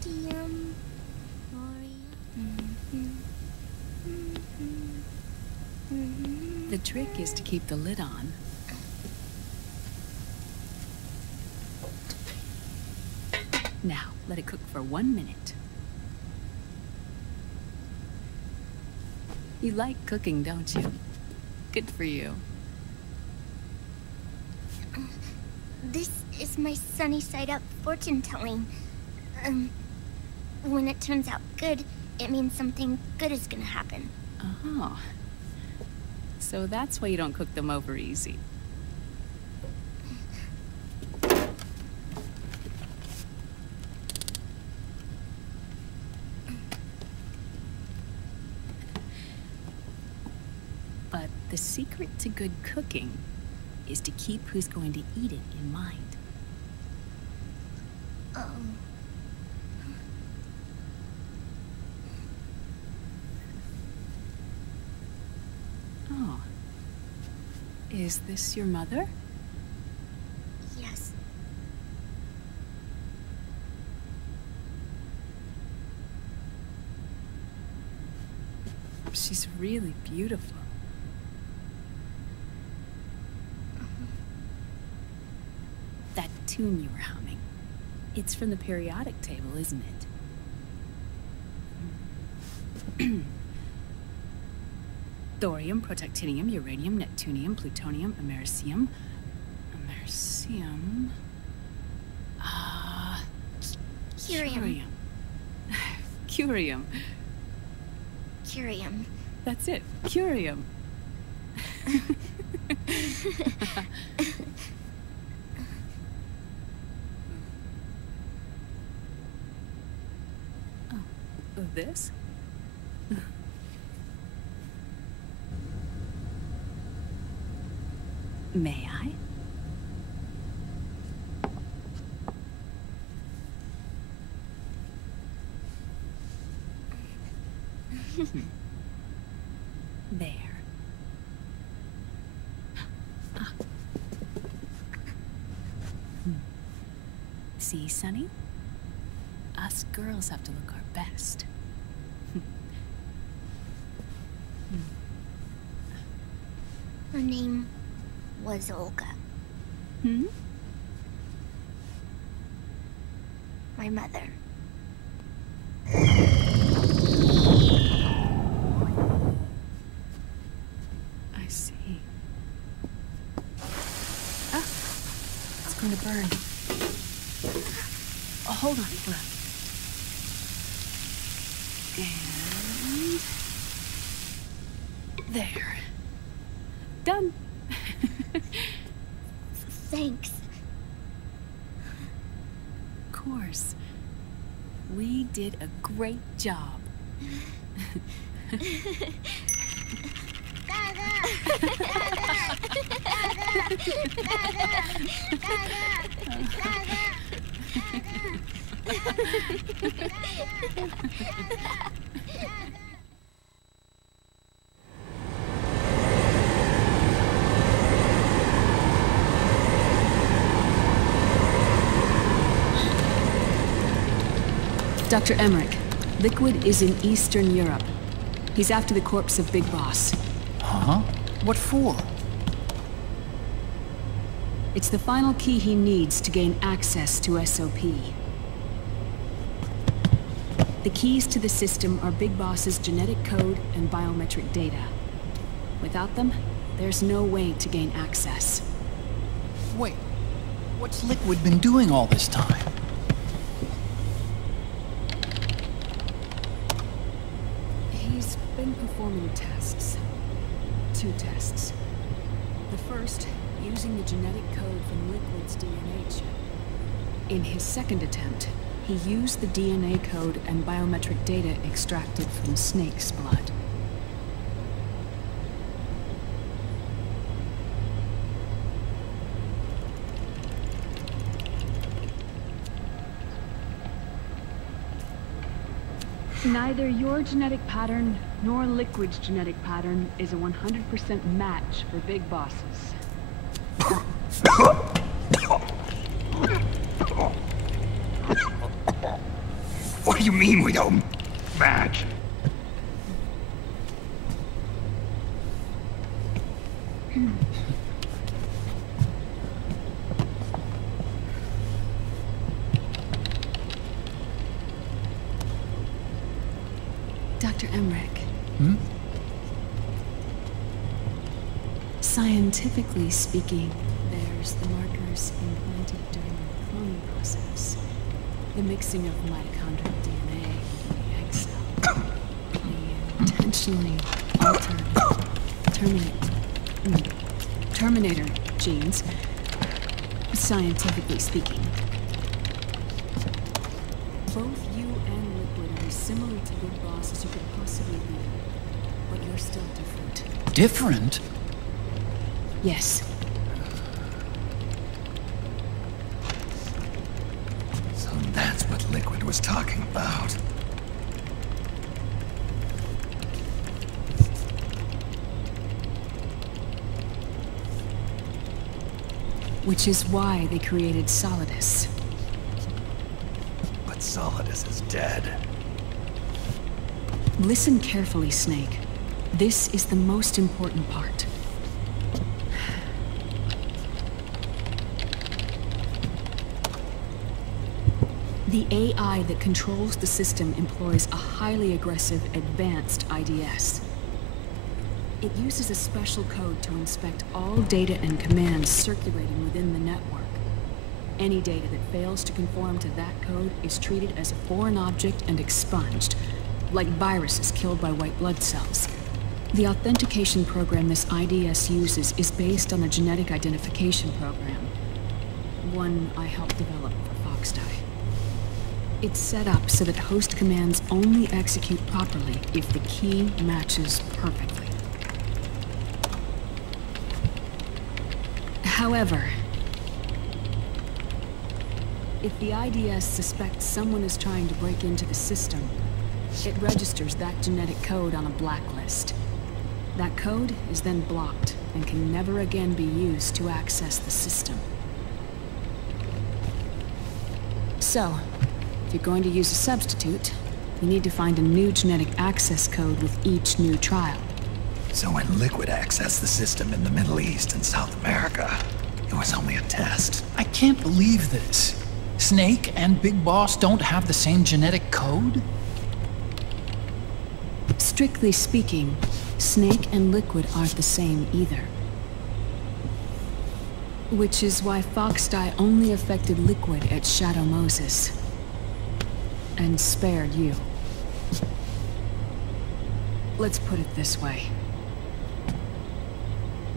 Sodium. The trick is to keep the lid on. Now, let it cook for 1 minute. You like cooking, don't you? Good for you. This is my sunny side up fortune telling. When it turns out good, it means something good is gonna happen. Oh. So that's why you don't cook them over easy. But the secret to good cooking is to keep who's going to eat it in mind. Oh. Oh. Is this your mother? Yes. She's really beautiful. That tune you were humming, it's from the periodic table, isn't it? Thorium, protactinium, uranium, neptunium, plutonium, americium. Americium. Curium. Curium. Curium. That's it. Curium. Oh, this? May I? There. See, Sunny? Us girls have to look our best. Her name was Olga. Hmm? My mother. I see. Ah! It's going to burn. Oh, hold on, hold on. And... there. Done. Thanks. Of course. We did a great job. Dr. Emmerich, Liquid is in Eastern Europe. He's after the corpse of Big Boss. Huh? What for? It's the final key he needs to gain access to SOP. The keys to the system are Big Boss's genetic code and biometric data. Without them, there's no way to gain access. Wait, what's Liquid been doing all this time? He's been performing tests. 2 tests. The first, using the genetic code from Liquid's DNA chip. In his second attempt, he used the DNA code and biometric data extracted from Snake's blood. Neither your genetic pattern nor Liquid's genetic pattern is a 100% match for Big Bosses. What do you mean we don't match? Dr. Emmerich. Hmm? Scientifically speaking, there's the markers implanted during the cloning process. The mixing of mitochondrial DNA with the egg cell. The intentionally altered Terminator genes, scientifically speaking. Both you and Liquid are as similar to Big Boss as you could possibly be, but you're still different. Different? Yes. So that's what Liquid was talking about. Which is why they created Solidus. But Solidus is dead. Listen carefully, Snake. This is the most important part. The AI that controls the system employs a highly aggressive, advanced IDS. It uses a special code to inspect all data and commands circulating within the network. Any data that fails to conform to that code is treated as a foreign object and expunged, like viruses killed by white blood cells. The authentication program this IDS uses is based on a genetic identification program, one I helped develop for Foxdie. It's set up so that host commands only execute properly if the key matches perfectly. However, if the IDS suspects someone is trying to break into the system, it registers that genetic code on a blacklist. That code is then blocked and can never again be used to access the system. So, if you're going to use a substitute, you need to find a new genetic access code with each new trial. So when Liquid accessed the system in the Middle East and South America, it was only a test. I can't believe this. Snake and Big Boss don't have the same genetic code? Strictly speaking, Snake and Liquid aren't the same either. Which is why Foxdie only affected Liquid at Shadow Moses. And spared you. Let's put it this way.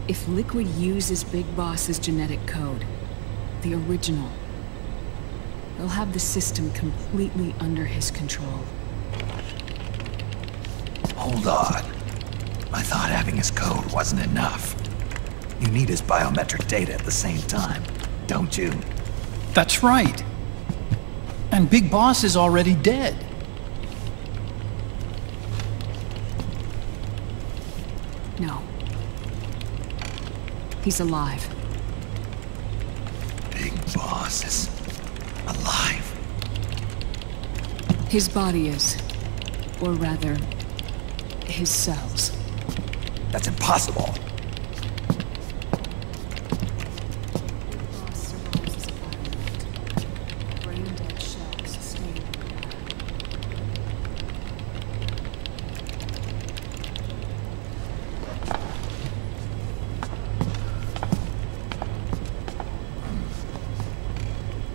If Liquid uses Big Boss's genetic code, the original, they'll have the system completely under his control. Hold on. I thought having his code wasn't enough. You need his biometric data at the same time, don't you? That's right. And Big Boss is already dead. No. He's alive. Big Boss is alive. His body is. Or rather, his cells. That's impossible.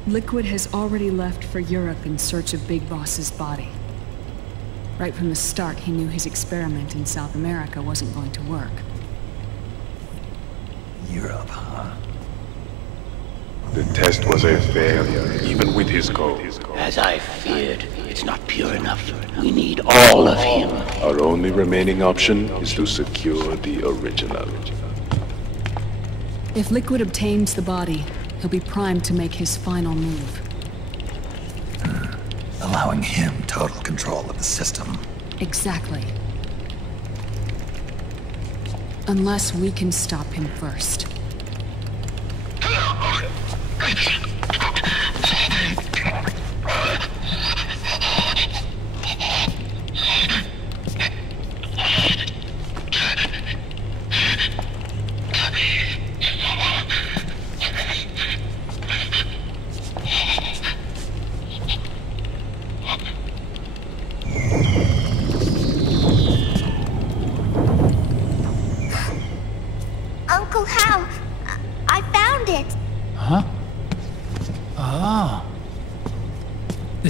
Liquid has already left for Europe in search of Big Boss's body. Right from the start, he knew his experiment in South America wasn't going to work. Europe, huh? The test was a failure, even with his code. As I feared, it's not pure enough. We need all of him. Our only remaining option is to secure the original. If Liquid obtains the body, he'll be primed to make his final move. Allowing him total control of the system. Exactly. Unless we can stop him first.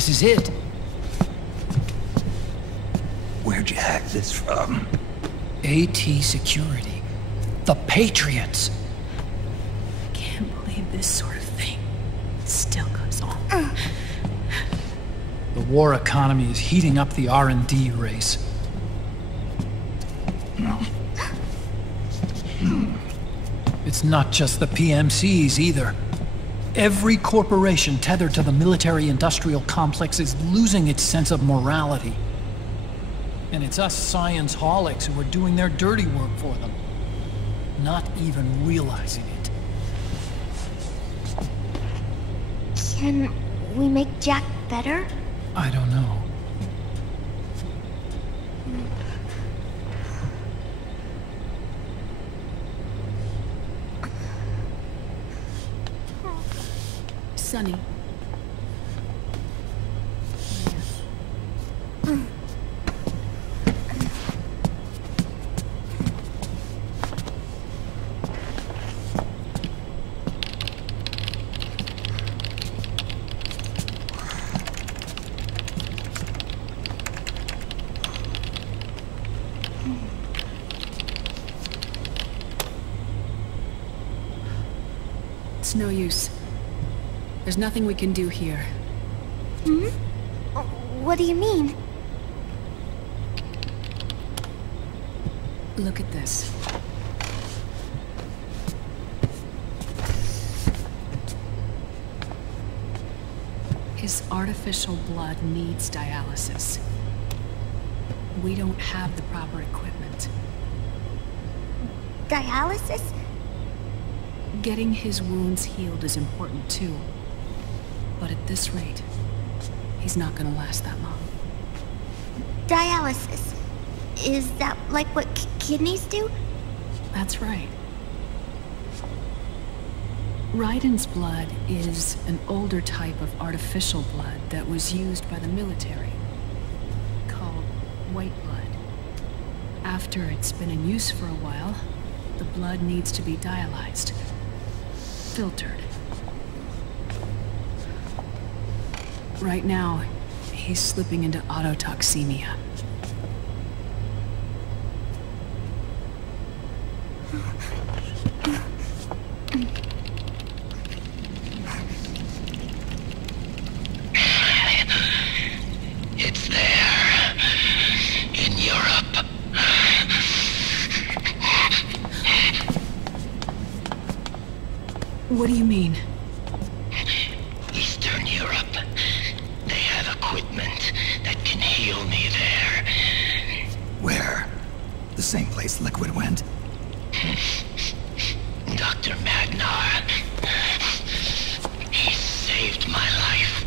This is it. Where'd you hack this from? AT Security. The Patriots. I can't believe this sort of thing still goes on. The war economy is heating up the R&D race. It's not just the PMCs either. Every corporation tethered to the military-industrial complex is losing its sense of morality. And it's us science-holics who are doing their dirty work for them, not even realizing it. Can we make Jack better? I don't know. Sonny. It's no use. There's nothing we can do here. Hmm? What do you mean? Look at this. His artificial blood needs dialysis. We don't have the proper equipment. Dialysis? Getting his wounds healed is important too. But at this rate, he's not gonna last that long. Dialysis. Is that like what kidneys do? That's right. Raiden's blood is an older type of artificial blood that was used by the military, called white blood. After it's been in use for a while, the blood needs to be dialyzed, filtered. Right now, he's slipping into autotoxemia. It's there. In Europe. What do you mean? Eastern Europe. They have equipment that can heal me there. Where? The same place Liquid went? Dr. Magnar. He saved my life.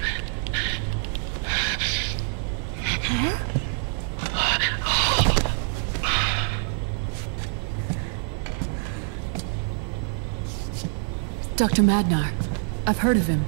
Dr. Magnar. I've heard of him.